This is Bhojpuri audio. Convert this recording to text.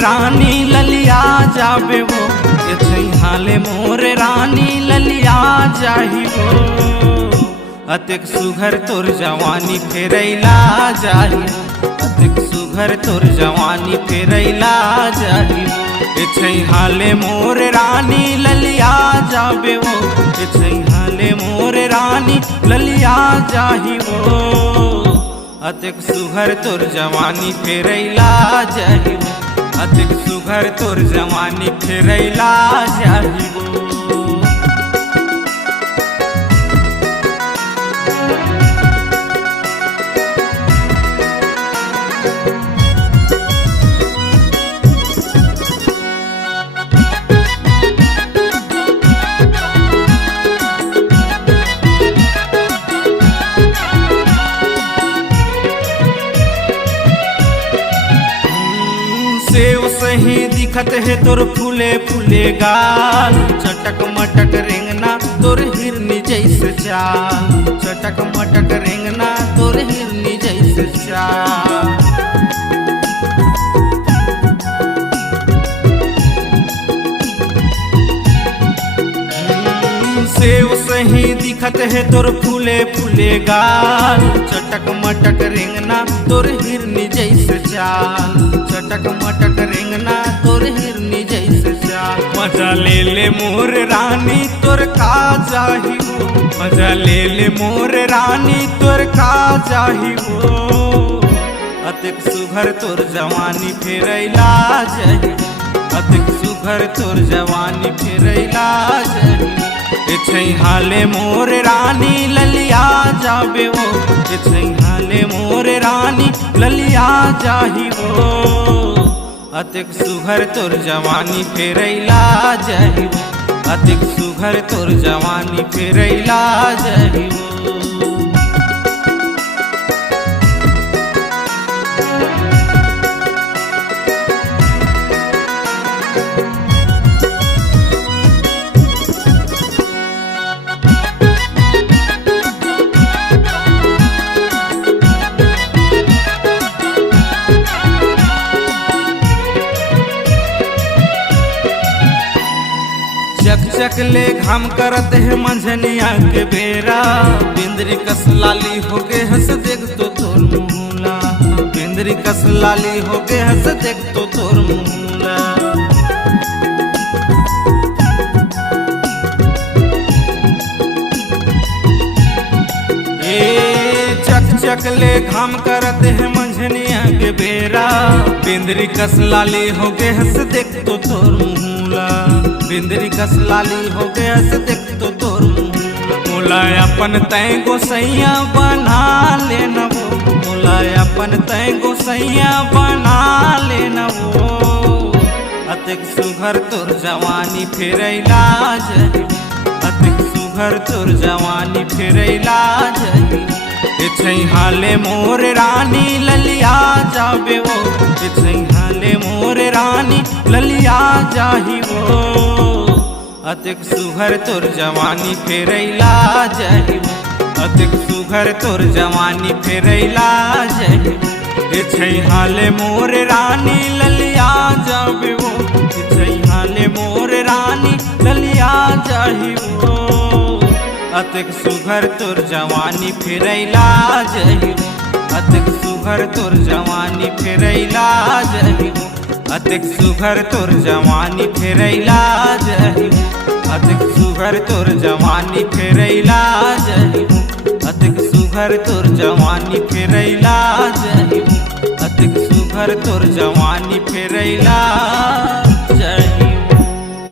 रानी ललिया जाबे वो, हाले मोर रानी ललिया जाही वो। अतिक सुघर तोर जवानी फेरैला जाही, अतिक सुघर तोर जवानी फेरैला जाही। हाले मोर रानी ललिया जाबे वो, हाले मोर रानी ललिया जाही वो। अतिक सुघर तोर जवानी फेरैला जाही वो, अतिक सुघर तोर जवानी फेरैला जाही वो। सेव सही दिखत है तोर फूले फूले गाल, चटक मटक रेंगना तोर हिरनी जैसे चाल, चटक मटक रेंगना तोर हिरनी जैसे चाल। सेव सही दिखत है तोर फूले फूले गाल, चटक मटक रेंगना तोर हिरनी जैसे चाल, चटक मटक रेंगना तोर हिरनी जैसे चाल। मजा ले मोर रानी तोर का जाही वो, मजा ले मोर रानी तोर का जाही वो। अतिक सुघर तोर जवानी फेरैला जाही, अतिक सुघर तोर जवानी फेरैला जाही। हाले मोर रानी ललिया जाबे वो, हाले मोर रानी ललिया जाही वो। अतिक सुघर तोर जवानी फेरैला जाही वो, अतिक सुघर तोर जवानी फेरैला जाही वो। चक चक ले घाम करत है मंझनिया के बेरा, बिंदरी कस लाली हो गे हंस देख तो तोर मुहला, बिंदरी कस लाली हो गे हंस देख तो तोर मुहला। चक चक ले घाम करत है मंझनिया के बेरा, बिंदरी कस लाली हो गे हंस देख तो तोर मुहला, बिंदरी कस लाली हो गया से देख तो तोर मोला अपन तय गोसैया बना लेना वो, मोला अपन तय गोसैया बना लेना वो। अतिक सुघर तोर जवानी फेरैला जाही, अतिक सुघर तोर जवानी फेरैला जाही। हाले मोर रानी ललिया जाबे वो, हाले मोर रानी ललिया जाही वो। अतिक सुघर तोर जवानी फेरैला जाही वो, अतिक सुघर तोर जवानी फेरैला जाही वो। हाले मोर रानी ललिया जाबे वो, हाले मोर रानी ललिया जाही वो। अतिक सुघर तोर जवानी फेरैला जाही वो, अतिक सुघर तोर जवानी फेरैला जाही वो। अतिक सुघर तोर जवानी फेरैला जाही वो, अतिक सुघर तोर जवानी फेरैला जाही वो। अतिक सुघर तोर जवानी फेरैला जाही वो, अतिक सुघर तोर जवानी फेरैला।